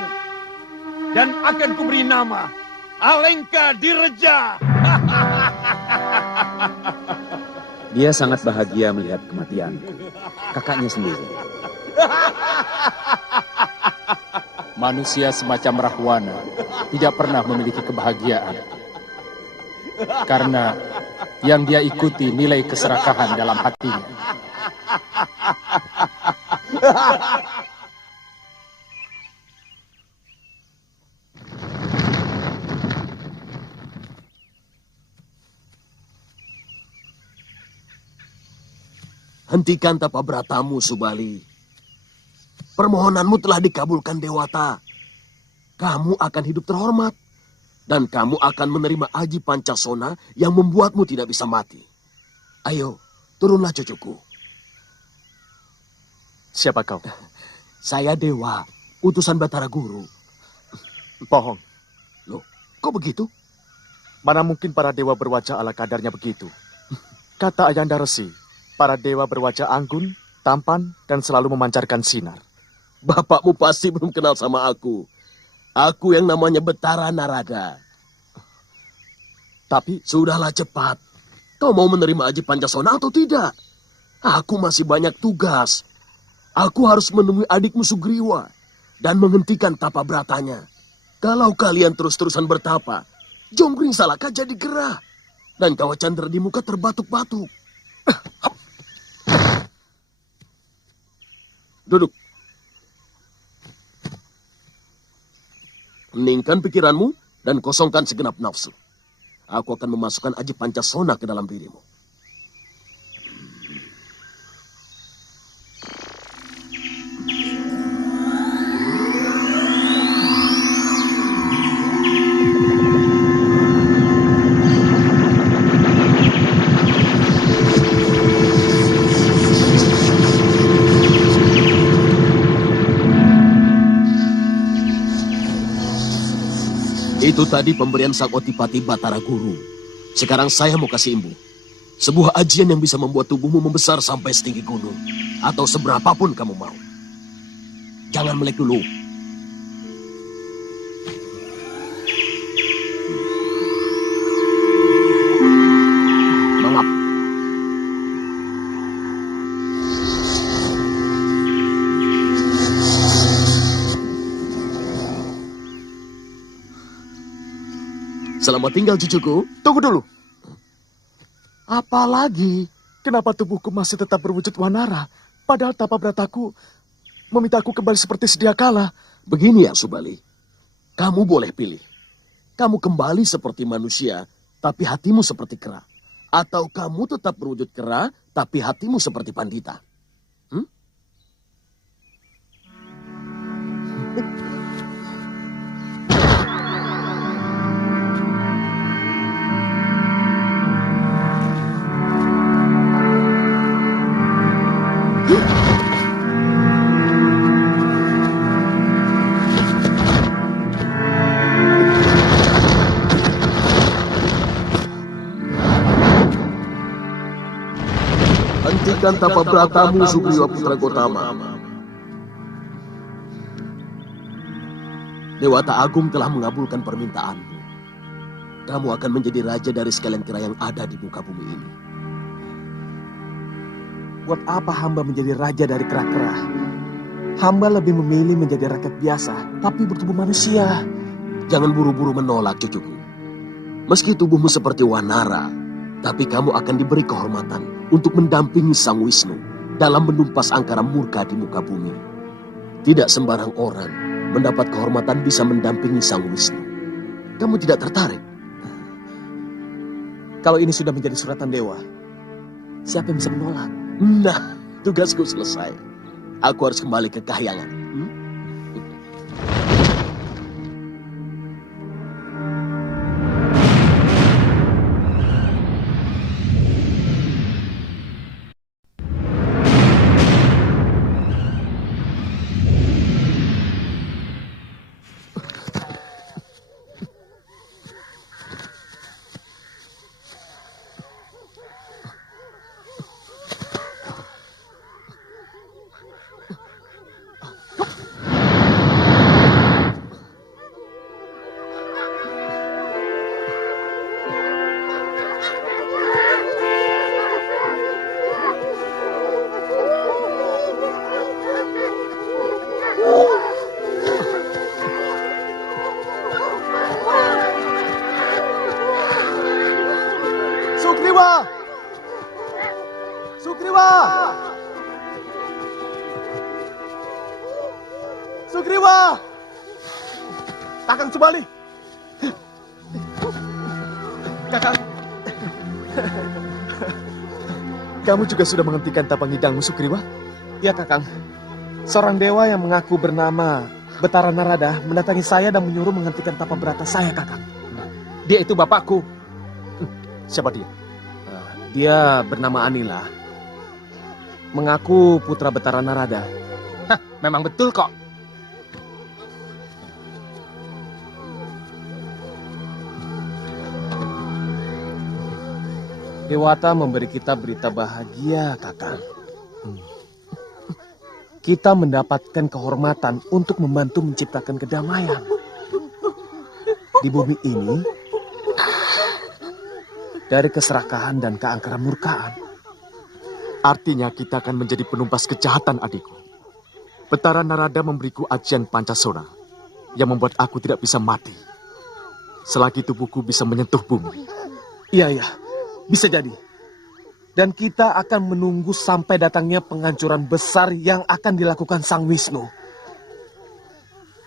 Dan akan kuberi nama Alengka Direja. Dia sangat bahagia melihat kematian kakaknya sendiri. Manusia semacam Rahwana tidak pernah memiliki kebahagiaan. Karena yang dia ikuti nilai keserakahan dalam hatinya. Hentikan tapa beratamu, Subali. Permohonanmu telah dikabulkan Dewata. Kamu akan hidup terhormat. Dan kamu akan menerima aji Pancasona yang membuatmu tidak bisa mati. Ayo, turunlah cucuku. Siapa kau? Saya Dewa, utusan Batara Guru. Bohong. Loh, kok begitu? Mana mungkin para dewa berwajah ala kadarnya begitu? Kata Ayanda Resi, para dewa berwajah anggun, tampan, dan selalu memancarkan sinar. Bapakmu pasti belum kenal sama aku. Aku yang namanya Betara Narada. Tapi, sudahlah cepat. Kau mau menerima aji Pancasona atau tidak? Aku masih banyak tugas. Aku harus menemui adikmu Sugriwa. dan menghentikan tapa beratanya. Kalau kalian terus-terusan bertapa, Jonggring Salaka jadi gerah. Dan Kawah Chandra di muka terbatuk-batuk. Duduk. Heningkan pikiranmu dan kosongkan segenap nafsu. Aku akan memasukkan aji pancasona ke dalam dirimu. Itu tadi pemberian Sang Otipati Batara Guru. Sekarang saya mau kasih imbu. Sebuah ajian yang bisa membuat tubuhmu membesar sampai setinggi gunung. Atau seberapapun kamu mau. Jangan melek dulu. Mangap. Selamat tinggal cucuku. Tunggu dulu. Apalagi? Kenapa tubuhku masih tetap berwujud wanara? Padahal tapa berataku memintaku kembali seperti sedia kala. Begini ya Subali. Kamu boleh pilih. Kamu kembali seperti manusia, tapi hatimu seperti kera. Atau kamu tetap berwujud kera, tapi hatimu seperti pandita. Hentikan tapa beratamu, Sugriwa Putra Gotama. Dewata Agung telah mengabulkan permintaanmu. Kamu akan menjadi raja dari sekalian kera yang ada di muka bumi ini. Buat apa hamba menjadi raja dari kera-kera? Hamba lebih memilih menjadi rakyat biasa, tapi bertubuh manusia. Jangan buru-buru menolak, cucuku. Meski tubuhmu seperti wanara, tapi kamu akan diberi kehormatan untuk mendampingi Sang Wisnu dalam menumpas angkara murka di muka bumi. Tidak sembarang orang mendapat kehormatan bisa mendampingi Sang Wisnu. Kamu tidak tertarik? Kalau ini sudah menjadi suratan dewa, siapa yang bisa menolak? Nah, tugasku selesai. Aku harus kembali ke kahyangan. Sugriwa! Kakang Subali! Kakang! Kamu juga sudah menghentikan tapang hidangmu, Sugriwa? Ya, Kakang. Seorang dewa yang mengaku bernama Betara Narada mendatangi saya dan menyuruh menghentikan tapa berata saya, Kakang. Dia itu bapakku. Siapa dia? Dia bernama Anila. Mengaku putra Betara Narada. Hah, memang betul kok. Dewata memberi kita berita bahagia, Kakang. Kita mendapatkan kehormatan untuk membantu menciptakan kedamaian. Di bumi ini, dari keserakahan dan keangkaran murkaan. Artinya kita akan menjadi penumpas kejahatan, adikku. Betara Narada memberiku ajian Pancasona yang membuat aku tidak bisa mati selagi tubuhku bisa menyentuh bumi. Iya, bisa jadi. Dan kita akan menunggu sampai datangnya penghancuran besar yang akan dilakukan Sang Wisnu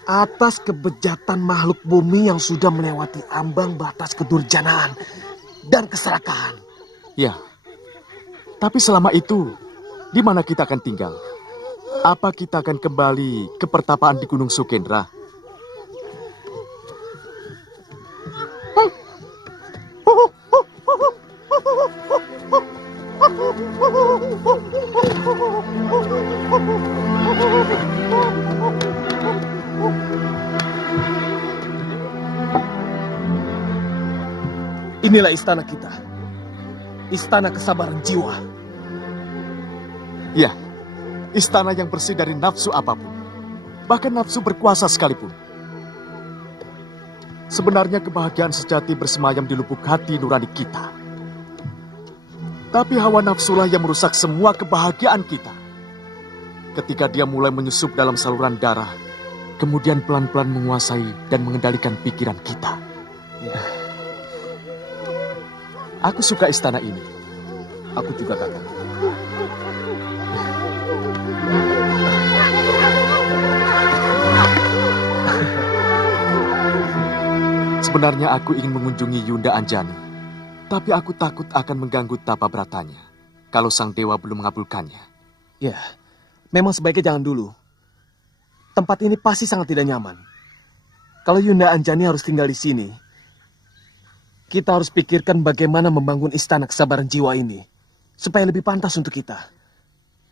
atas kebejatan makhluk bumi yang sudah melewati ambang batas kedurjanaan dan keserakahan. Ya, tapi selama itu, di mana kita akan tinggal? Apa kita akan kembali ke pertapaan di Gunung Sukendra? Inilah istana kita. Istana kesabaran jiwa. Ya, istana yang bersih dari nafsu apapun. Bahkan nafsu berkuasa sekalipun. Sebenarnya kebahagiaan sejati bersemayam di lubuk hati nurani kita. Tapi hawa nafsulah yang merusak semua kebahagiaan kita. Ketika dia mulai menyusup dalam saluran darah, kemudian pelan-pelan menguasai dan mengendalikan pikiran kita. Aku suka istana ini. Aku juga, Kakak. Sebenarnya aku ingin mengunjungi Yunda Anjani, tapi aku takut akan mengganggu tapa beratanya kalau sang dewa belum mengabulkannya. Ya, memang sebaiknya jangan dulu. Tempat ini pasti sangat tidak nyaman. Kalau Yunda Anjani harus tinggal di sini, kita harus pikirkan bagaimana membangun istana kesabaran jiwa ini supaya lebih pantas untuk kita.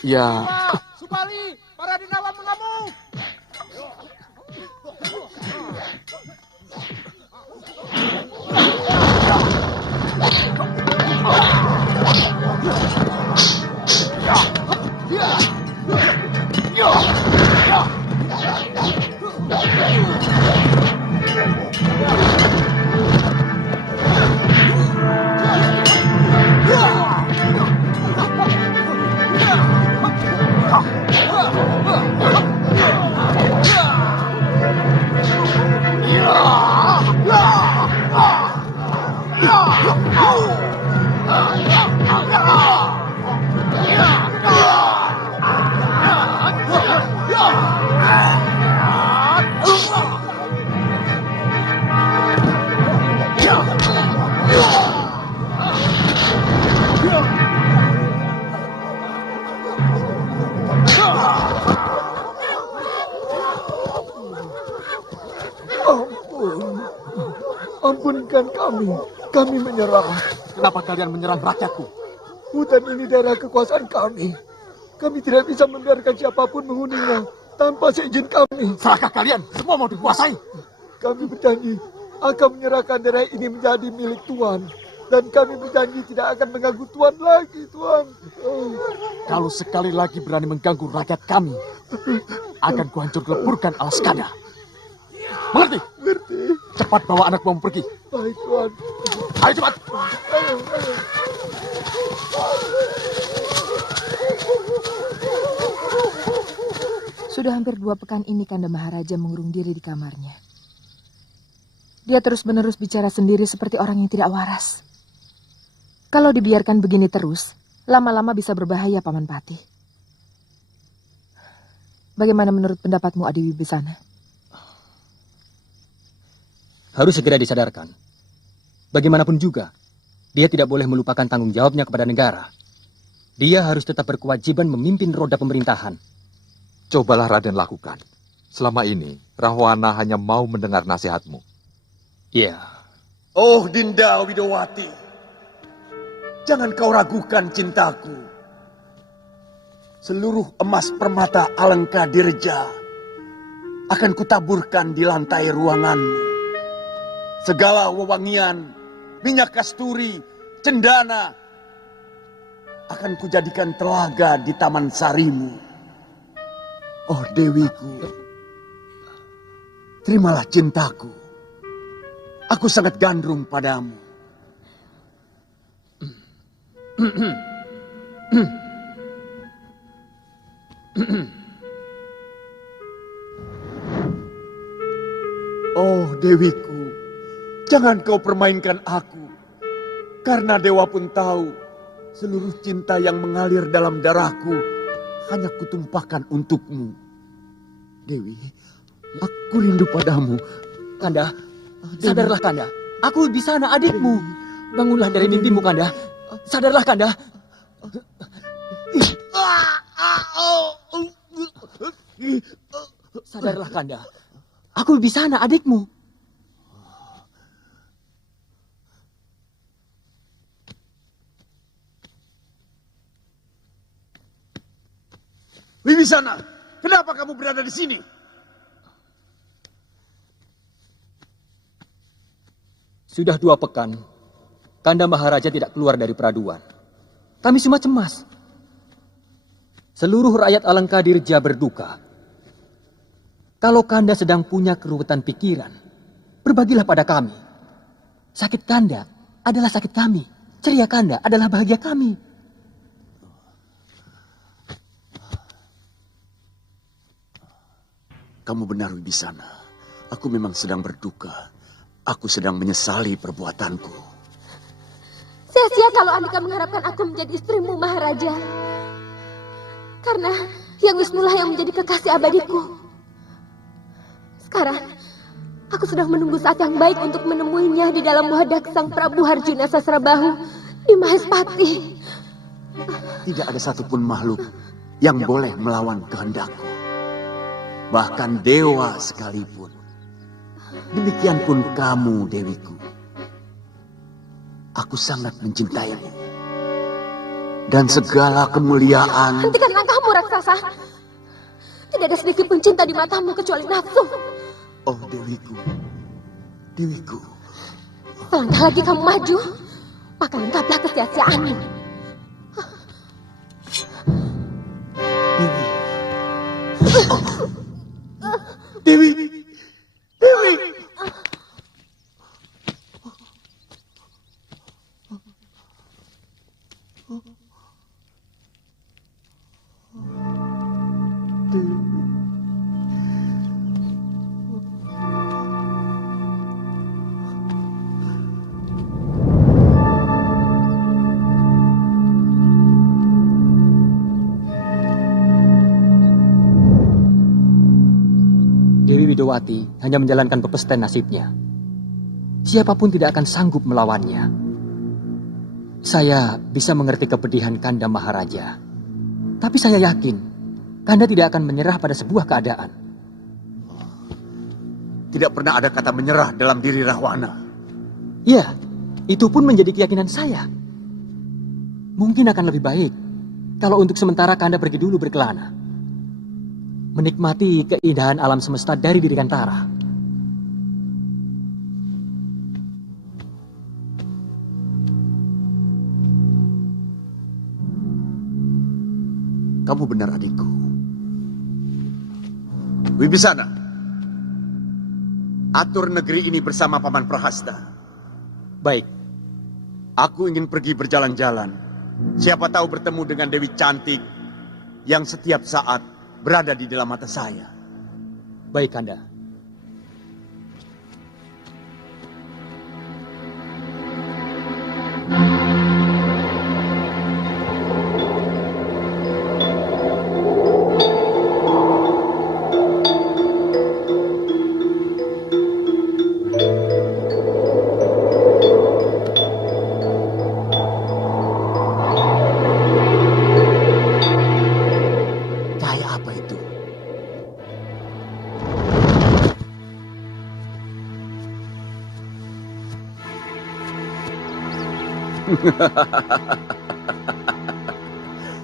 Ya. Subali, para denawa mengamuk. Ampunkan kami. Kami menyerah. Kenapa kalian menyerang rakyatku? Hutan ini daerah kekuasaan kami. Kami tidak bisa membiarkan siapapun menghuninya tanpa seizin kami. Serahkah kalian? Semua mau dikuasai. Kami berjanji akan menyerahkan daerah ini menjadi milik Tuan. Dan kami berjanji tidak akan mengganggu Tuan lagi, Tuan. Kalau sekali lagi berani mengganggu rakyat kami, akan kuhancur leburkan alas kada. Mengerti? Mengerti. Cepat bawa anak buahmu pergi. Baik, Tuan. Ayo cepat. Ayo. Sudah hampir 2 pekan ini Kanda Maharaja mengurung diri di kamarnya. Dia terus-menerus bicara sendiri seperti orang yang tidak waras. Kalau dibiarkan begini terus, lama-lama bisa berbahaya, Paman Patih. Bagaimana menurut pendapatmu, Adi Wibisana? Harus segera disadarkan. Bagaimanapun juga, dia tidak boleh melupakan tanggung jawabnya kepada negara. Dia harus tetap berkewajiban memimpin roda pemerintahan. Cobalah Raden lakukan. Selama ini, Rahwana hanya mau mendengar nasihatmu. Iya. Oh Dinda Widowati, jangan kau ragukan cintaku. Seluruh emas permata alengka dirja akan kutaburkan di lantai ruanganmu. Segala wewangian, minyak kasturi, cendana akan kujadikan telaga di taman sarimu. Oh Dewiku, terimalah cintaku. Aku sangat gandrung padamu. Oh, Dewiku, jangan kau permainkan aku. Karena dewa pun tahu, seluruh cinta yang mengalir dalam darahku hanya kutumpahkan untukmu. Dewi, aku rindu padamu. Kanda, sadarlah Kanda. Aku Wibisana, adikmu. Bangunlah dari mimpimu, Kanda. Sadarlah, Kanda. Sadarlah, Kanda. Aku Wibisana, adikmu. Wibisana, kenapa kamu berada di sini? Sudah 2 pekan, Kanda Maharaja tidak keluar dari peraduan. Kami semua cemas. Seluruh rakyat Alangkadirja berduka. Kalau Kanda sedang punya keruwetan pikiran, berbagilah pada kami. Sakit Kanda adalah sakit kami. Ceria Kanda adalah bahagia kami. Kamu benar, Wibisana. Aku memang sedang berduka. Aku sedang menyesali perbuatanku. Sia-sia kalau Andika mengharapkan aku menjadi istrimu, Maharaja. Karena Yang Wisnulah yang menjadi kekasih abadiku. Sekarang, aku sedang menunggu saat yang baik untuk menemuinya di dalam wadah Sang Prabu Harjuna Sasrabahu di Mahespati. Tidak ada satupun makhluk yang boleh melawan kehendakku. Bahkan dewa sekalipun. Demikian pun kamu, Dewiku. Aku sangat mencintaimu. Dan segala kemuliaan... Hentikan langkahmu, raksasa. Tidak ada sedikit pun cinta di matamu kecuali nafsu. Oh, Dewiku. Dewiku. Selangkah lagi kamu maju, maka lengkaplah kesia-siaanmu. Dewi. Dewi. Dewi Widowati hanya menjalankan pepesten nasibnya. Siapapun tidak akan sanggup melawannya. Saya bisa mengerti kepedihan Kanda Maharaja. Tapi saya yakin, Kanda tidak akan menyerah pada sebuah keadaan. Tidak pernah ada kata menyerah dalam diri Rahwana. Ya, itu pun menjadi keyakinan saya. Mungkin akan lebih baik kalau untuk sementara Kanda pergi dulu berkelana. Menikmati keindahan alam semesta dari Dirgantara. Kamu benar, adikku. Wibisana, atur negeri ini bersama Paman Prahasta. Baik. Aku ingin pergi berjalan-jalan. Siapa tahu bertemu dengan Dewi cantik yang setiap saat berada di dalam mata saya. Baik, Kanda.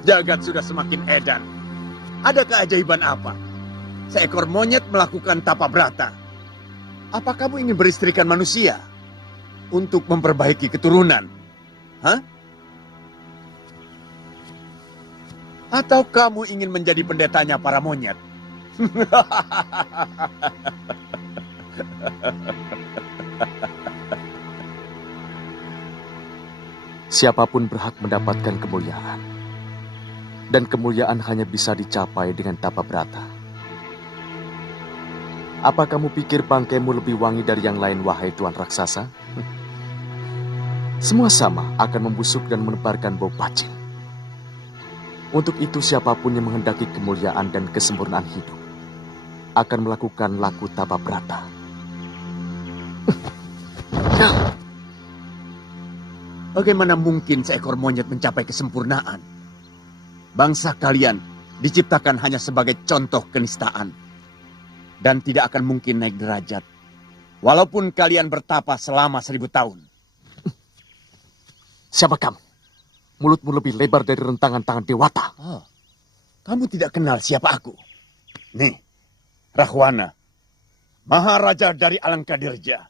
Jagat sudah semakin edan. Ada keajaiban apa? Seekor monyet melakukan tapa brata. Apa kamu ingin beristrikan manusia untuk memperbaiki keturunan? Hah? Atau kamu ingin menjadi pendetanya para monyet? Siapapun berhak mendapatkan kemuliaan. Dan kemuliaan hanya bisa dicapai dengan tapa brata. Apa kamu pikir bangkaimu lebih wangi dari yang lain, wahai Tuan Raksasa? Semua sama akan membusuk dan menebarkan bau bacin. Untuk itu siapapun yang menghendaki kemuliaan dan kesempurnaan hidup akan melakukan laku tapa brata. Bagaimana mungkin seekor monyet mencapai kesempurnaan? Bangsa kalian diciptakan hanya sebagai contoh kenistaan dan tidak akan mungkin naik derajat walaupun kalian bertapa selama 1000 tahun. Siapa kamu? Mulutmu lebih lebar dari rentangan tangan dewata. Oh, kamu tidak kenal siapa aku? Nih, Rahwana, Maharaja dari Alangkadirja.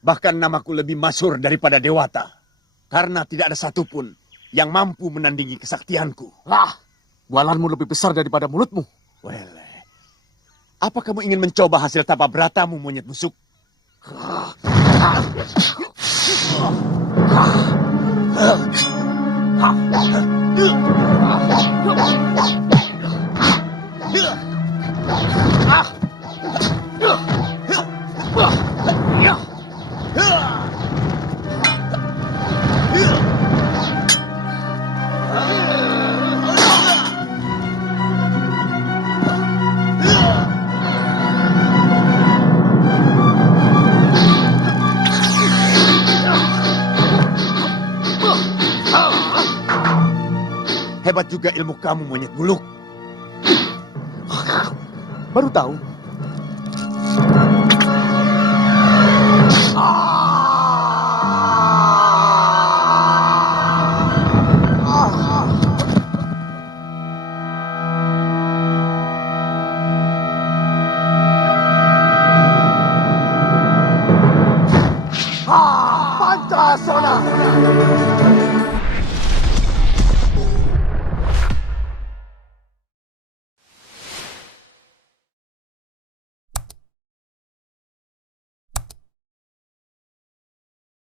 Bahkan namaku lebih masyhur daripada dewata. Karena tidak ada satupun yang mampu menandingi kesaktianku. Lah, bualanmu lebih besar daripada mulutmu. Wele, apa kamu ingin mencoba hasil tapa bratamu, monyet busuk? Hebat juga ilmu kamu, monyet buluk. Baru tahu.